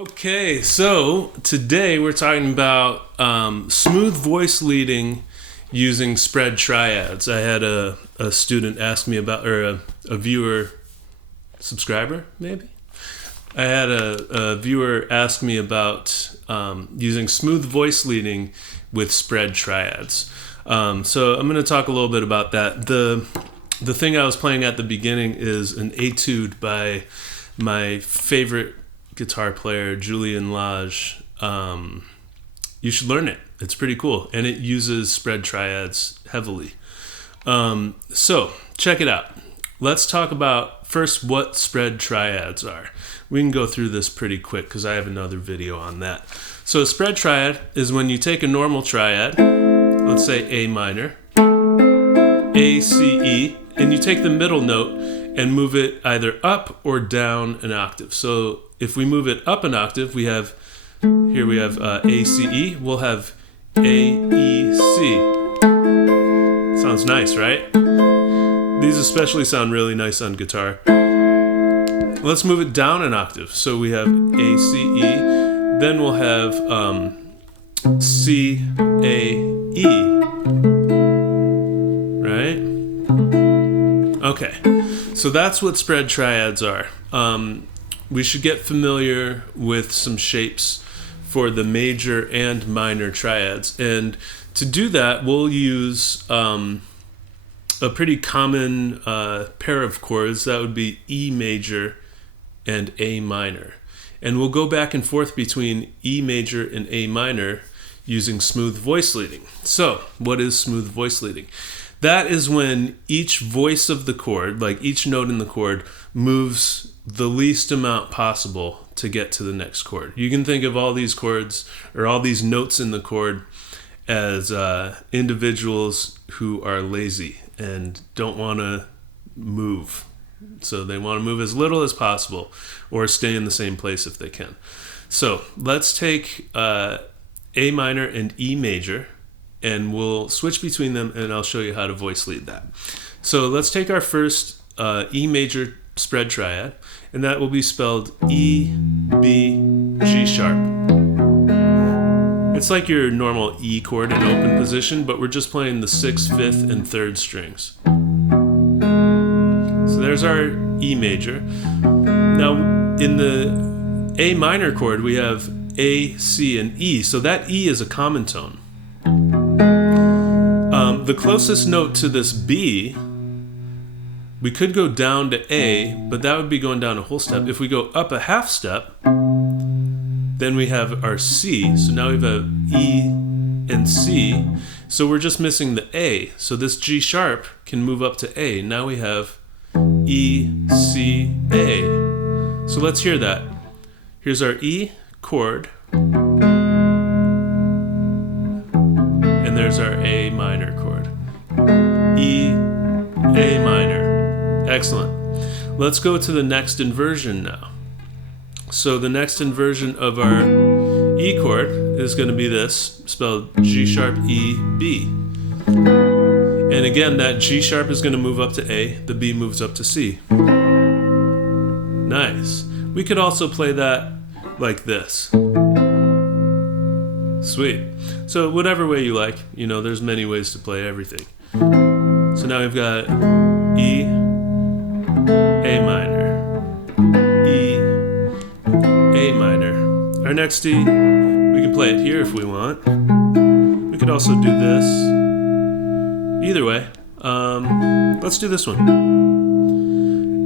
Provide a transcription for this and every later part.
Okay, so today we're talking about smooth voice leading using spread triads. I had a student ask me about, or a viewer, subscriber maybe? I had a viewer ask me about using smooth voice leading with spread triads. So I'm going to talk a little bit about that. The thing I was playing at the beginning is an etude by my favorite guitar player, Julian Lage. You should learn it. It's pretty cool. And it uses spread triads heavily. So check it out. Let's talk about first what spread triads are. We can go through this pretty quick because I have another video on that. So a spread triad is when you take a normal triad, let's say A minor, A, C, E, and you take the middle note and move it either up or down an octave. So if we move it up an octave, we have A, C, E. We'll have A, E, C. Sounds nice, right? These especially sound really nice on guitar. Let's move it down an octave. So we have A, C, E. Then we'll have C, A, E. Right? Okay. So that's what spread triads are. We should get familiar with some shapes for the major and minor triads. And to do that, we'll use a pretty common pair of chords. That would be E major and A minor. And we'll go back and forth between E major and A minor using smooth voice leading. So, what is smooth voice leading? That is when each voice of the chord, like each note in the chord, moves the least amount possible to get to the next chord. You can think of all these chords or all these notes in the chord as individuals who are lazy and don't want to move. So they want to move as little as possible or stay in the same place if they can. So let's take A minor and E major, and we'll switch between them, and I'll show you how to voice lead that. So let's take our first E major spread triad, and that will be spelled E, B, G sharp. It's like your normal E chord in open position, but we're just playing the 6th, 5th, and 3rd strings. So there's our E major. Now in the A minor chord, we have A, C, and E. So that E is a common tone. The closest note to this B, we could go down to A, but that would be going down a whole step. If we go up a half step, then we have our C. So now we have E and C. So we're just missing the A. So this G sharp can move up to A. Now we have E, C, A. So let's hear that. Here's our E chord. And there's our A minor chord. E, A minor. Excellent. Let's go to the next inversion now. So the next inversion of our E chord is going to be this, spelled G sharp, E, B. And again, that G sharp is going to move up to A, the B moves up to C. Nice. We could also play that like this. Sweet. So whatever way you like, there's many ways to play everything. So now we've got E, A minor, E, A minor. Our next E, we can play it here if we want. We could also do this. Either way, let's do this one.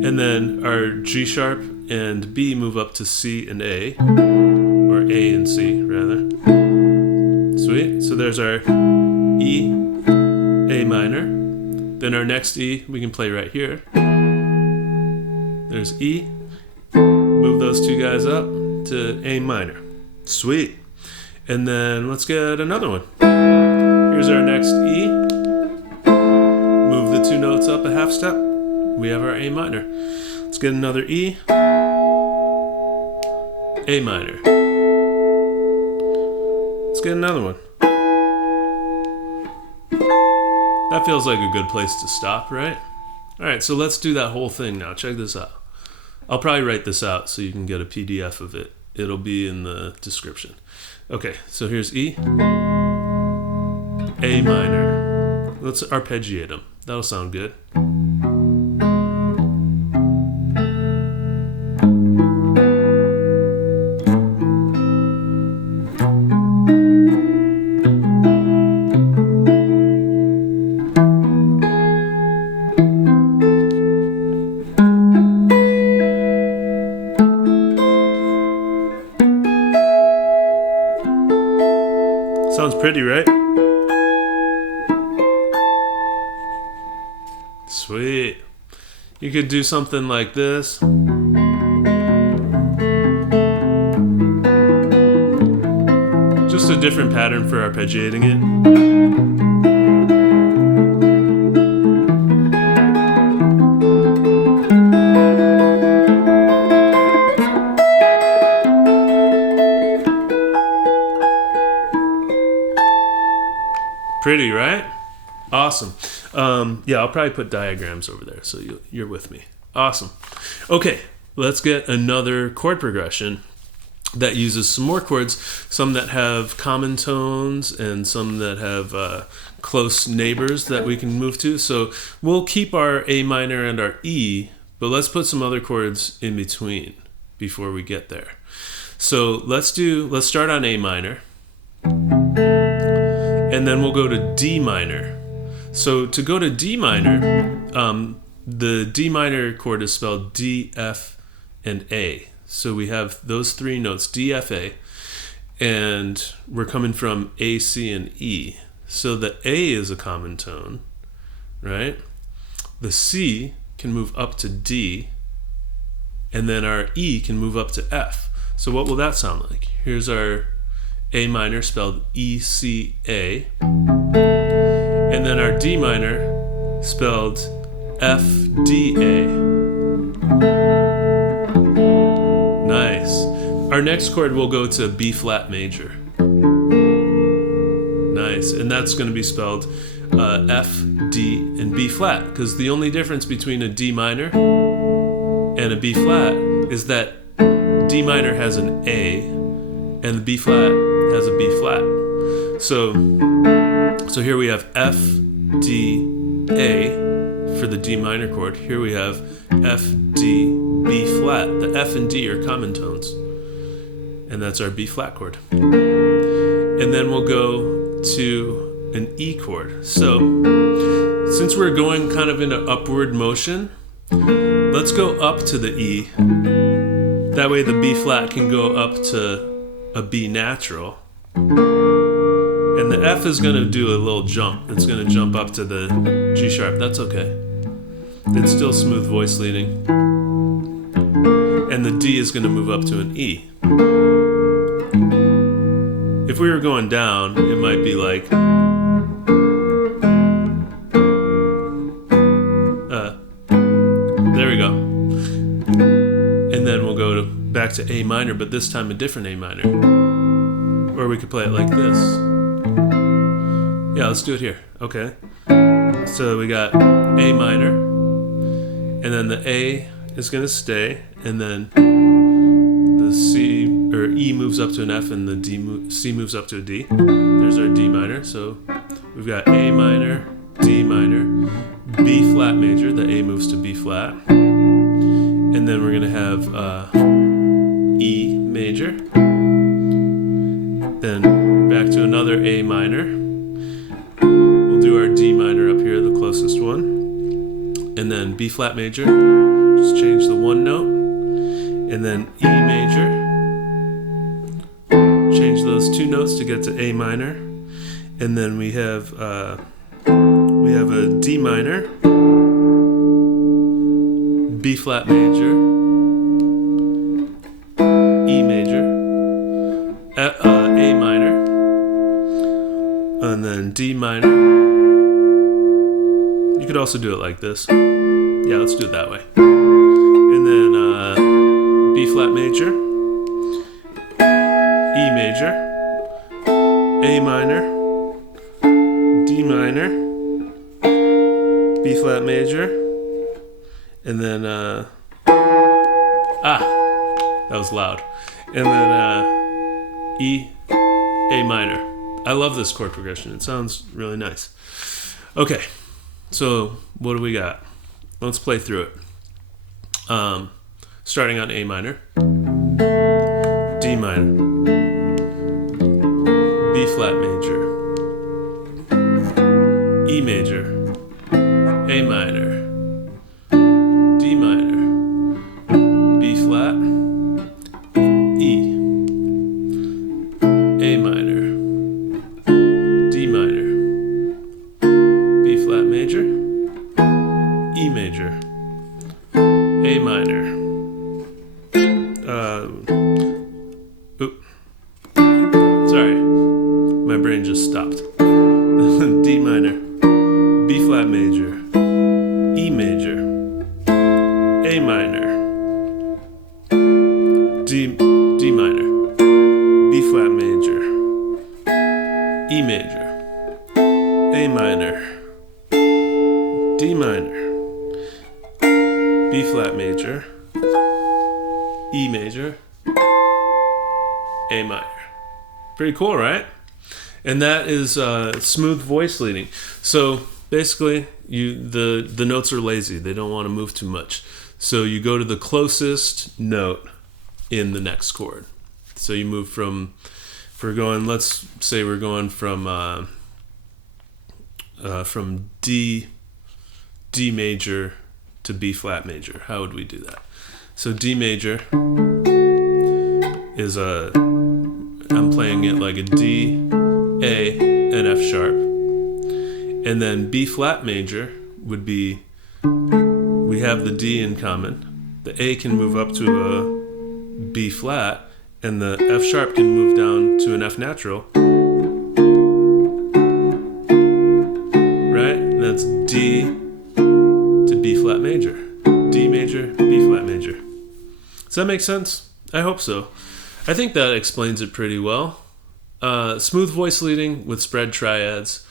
And then our G sharp and B move up to C and A, or A and C rather. Sweet. So there's our E, A minor. Then our next E we can play right here. There's E. Move those two guys up to A minor. Sweet. And then let's get another one. Here's our next E. Move the two notes up a half step. We have our A minor. Let's get another E. A minor. Let's get another one. That feels like a good place to stop, right? All right, so let's do that whole thing now. Check this out. I'll probably write this out so you can get a PDF of it it'll be in the description. Okay, so here's E, A minor. Let's arpeggiate them. That'll sound good. Sounds pretty, right? Sweet. You could do something like this. Just a different pattern for arpeggiating it. Pretty, right? Awesome. Yeah, I'll probably put diagrams over there so you're with me. Awesome. Okay, let's get another chord progression that uses some more chords, some that have common tones and some that have close neighbors that we can move to. So we'll keep our A minor and our E, but let's put some other chords in between before we get there. So let's start on A minor. And then we'll go to D minor. So to go to D minor, the D minor chord is spelled D, F, and A. So we have those three notes, D, F, A, and we're coming from A, C, and E. So the A is a common tone, right? The C can move up to D, and then our E can move up to F. So what will that sound like? Here's our A minor spelled E-C-A, and then our D minor spelled F-D-A. Nice. Our next chord will go to B flat major. Nice, and that's going to be spelled F, D, and B flat, because the only difference between a D minor and a B flat is that D minor has an A and the B flat has a B flat. So here we have F, D, A for the D minor chord. Here we have F, D, B flat. The F and D are common tones, and that's our B flat chord. And then we'll go to an E chord. So since we're going kind of in an upward motion, let's go up to the E. That way the B flat can go up to a B natural. And the F is going to do a little jump. It's going to jump up to the G sharp. That's okay. It's still smooth voice leading. And the D is going to move up to an E. If we were going down, it might be like... there we go. And then we'll go back to A minor, but this time a different A minor. Or we could play it like this. Yeah, let's do it here. Okay. So we got A minor, and then the A is going to stay, and then the C or E moves up to an F, and the C moves up to a D. There's our D minor. So we've got A minor, D minor, B flat major. The A moves to B flat, and then we're going to have E major. Then back to another A minor. We'll do our D minor up here, the closest one. And then B flat major. Just change the one note. And then E major. Change those two notes to get to A minor. And then we have a D minor, B flat major, E major, A minor, and then D minor. You could also do it like this. Yeah, let's do it that way. And then B flat major, E major, A minor, D minor, B flat major, and then that's That was loud. And then E, A minor. I love this chord progression. It sounds really nice. Okay, so what do we got? Let's play through it. Starting on A minor, D minor, B flat major, E major, A minor, D minor, B flat, E, A minor, D minor, B flat major, E major, A minor. Sorry, my brain just stopped. D minor, B flat major, E major, A minor, D minor, B flat major, E major, A minor, D minor, B flat major, E major, A minor. Pretty cool, right? And that is smooth voice leading. So basically, the notes are lazy. They don't want to move too much. So you go to the closest note in the next chord. So you move from, if we're going, let's say we're going from D major to B flat major. How would we do that? So D major is I'm playing it like a D, A, and F sharp. And then B flat major would be, we have the D in common. The A can move up to a B flat, and the F sharp can move down to an F natural. Right? And that's D to B flat major. D major, B flat major. Does that make sense? I hope so. I think that explains it pretty well. Smooth voice leading with spread triads.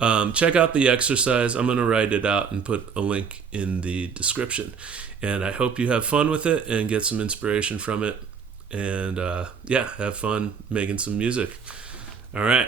Check out the exercise. I'm going to write it out and put a link in the description. And I hope you have fun with it and get some inspiration from it. And have fun making some music. All right.